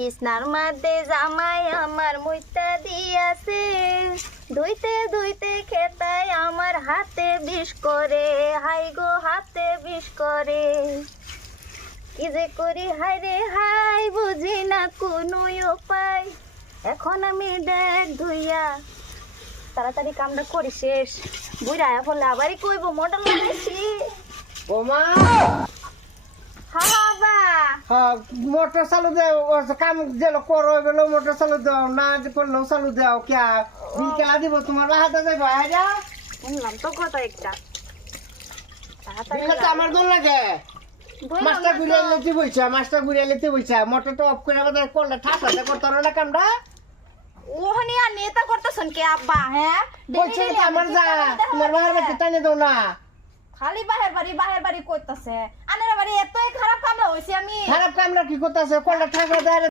বিছনার মধ্যে জামাই আমার মুইতা দিয়াছে, ধুইতে ধুইতে খেতায় আমার হাতে বিষ করে, হাই গো হাতে বিষ করে। কি যে করি হাই রে হাই, বুঝি না কোনো উপায়। এখন আমি দেখ ধুইয়া তাড়াতাড়ি কামটা করি শেষ। বুড়া ফলে আবারই কইব মডেল লাগাইছি। ওমা হাবা হ্যাঁ মোটর চালু দাও, কাম যেন করো এগুলো মোটর চালু দাও, না করলেও চালু দাও। কে বিকেলা দিব তোমার বাহাতে যাইব আইরা শুনলাম তো কথা একটা। বিকেলতে আমার দোল লাগে। মাছটা ঘুরিয়ে লেতে বইছা, মাছটা ঘুরিয়ে লেতে বইছা, মোটরটা অফ করে আমাদের করলে ঠাসাতে করতে হবে না কামটা। ওহনি আর নেতা করতেছেন কে আব্বা? হ্যাঁ বলছেন তো আমার যা তোমার বাহার বাড়িতে টানে দাও না। খালি বাহের বাড়ি কইতাছে। আনের বাড়ি এতই খারাপ কামলা হইছে আমি। খারাপ কামরা কি করতেছে করলে ঠাসা দেয়